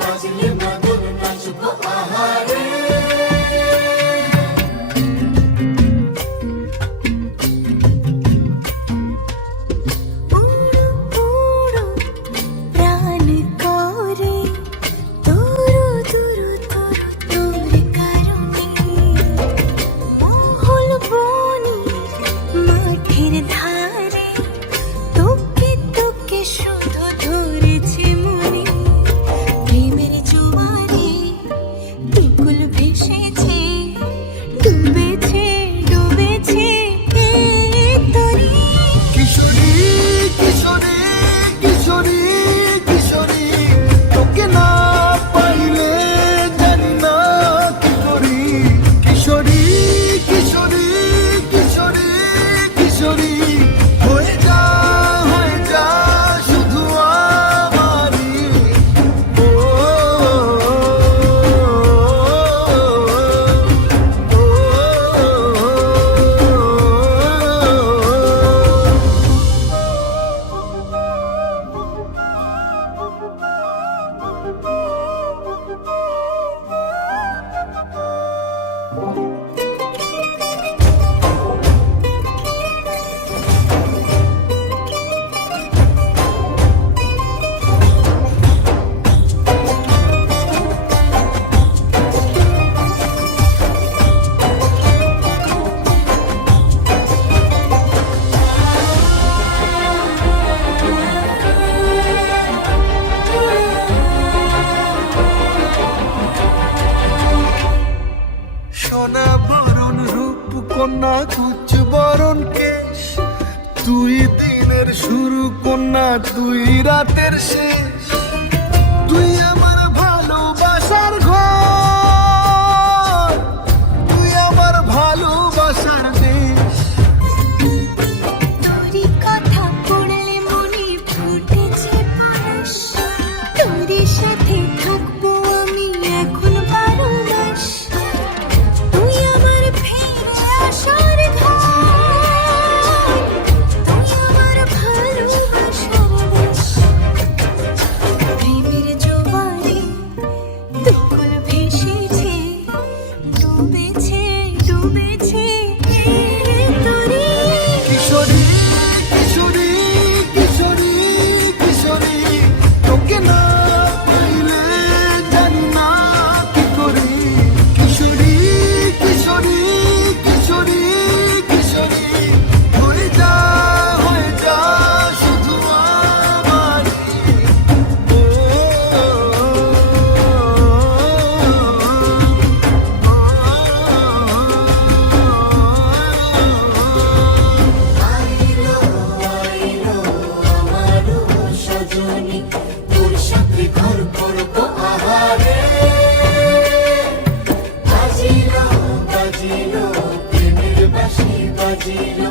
বাজলে মাদুর নাচবো আহারে। সোনা বরণ রূপ কন্যা কুচ বরণ কেশ, তুই দিনের শুরু কন্যা তুই রাতের শেষ। তুই আমার ভালোবাসার ঘর, তুই আমার ভালোবাসার দেশ। তোরই কথা পড়লে মনে ফুটেছে পরশ, তোরই সাথে থাকবো আমি এখন 12 মাস। তুই আমার ফিরে আসার ঘর, তুই আমার ভালোবাসার দেশ। প্রেমের জোয়ারে দুকুল ভেসেছে, ডুবেছে ডুবেছে তোরে। কিশোরী কিশোরী কিশোরী কিশোরী, তোকে না পাইলে জানি না কি করি। কিশোরী কিশোরী কিশোরী কিশোরী, হয়ে যা শুধু আমারই। আইলো আইলো আমারও সজনী, তোর সাথে ঘর করবো আহারে। বাজিলো বাজিলো প্রেমের বাঁশি বাজিলো।